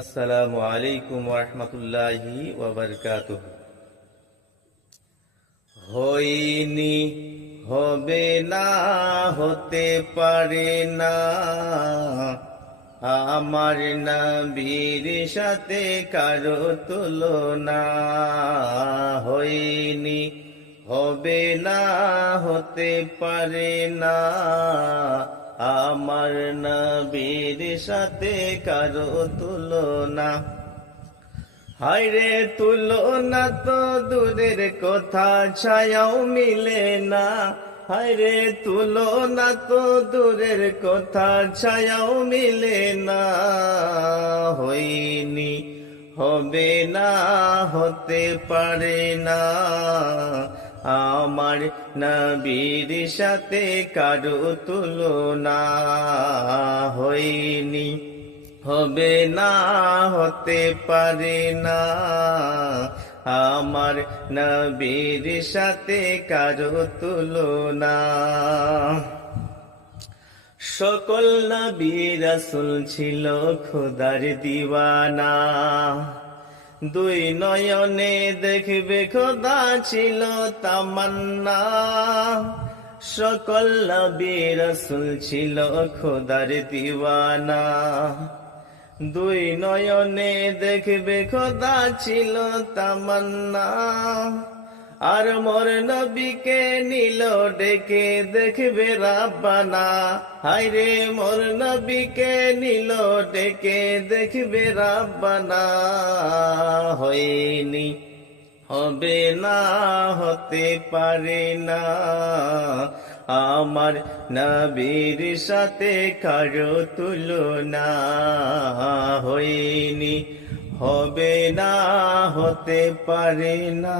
আসসালামু আলাইকুম ওয়া রাহমাতুল্লাহি ওয়া বারাকাতুহু। হয়নি, হবে না, হতে পারে না, আমার নবীর সাথে কারো তুলনা। হয়নি, হবে না, হতে পারে না, আমার নবীর সাথে কারো তুলনা। হায়রে তুলনা তো দূরের কথা, ছায়াও মিলে না। হায়রে তুলনা তো দূরের কথা, ছায়াও মিলে না। হয়নি, হবে না, হতে পারে না, আমার নবীর সাথে কারো তুলনা। হয়নি, হবে না, হতে পারে না, আমার নবীর সাথে কারো তুলনা। সকল নবী রাসূল ছিল খোদার দিওয়ানা, দুই নয়নে দেখবে খোদা ছিল তামান্না। সকল নবী রাসূল ছিল খোদার দিওয়ানা, দুই নয়নে দেখবে খোদা ছিল তামান্না। আর মোর নবীকে নিল ডেকে দেখবে রাব্বানা। হায়রে মোর নবীকে নিল ডেকে দেখবে রাব্বানা। হয়নি, হবে না, হতে পারে না, আমার নবীর সাথে কারো তুলনা। হয়নি, হবে না, হতে পারে না,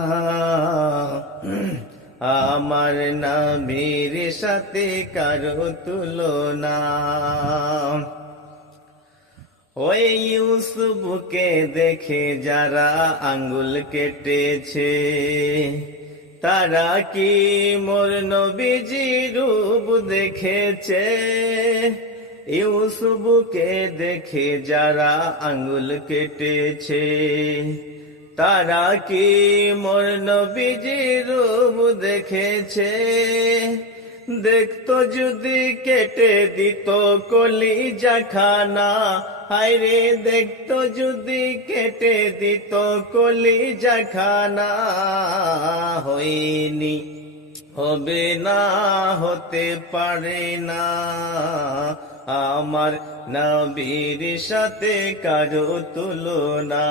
আমার নবীর সাথে কারো তুলনা। ওই ইউসুফকে দেখে যারা আঙ্গুল কেটেছে, তারা কি মোর নবীজির রূপ দেখেছে? ইউসুফকে দেখে যারা আঙ্গুল কেটেছে, তারা কি মোর নবীজির রূপ দেখেছে? দেখতো যদি কেটে দিত কলিজা খানা। হায়রে দেখতো যদি কেটে দিত কলিজা খানা। হয়নি, হবে না, হতে পারে না, আমার নবীর সাথে কারো তুলনা।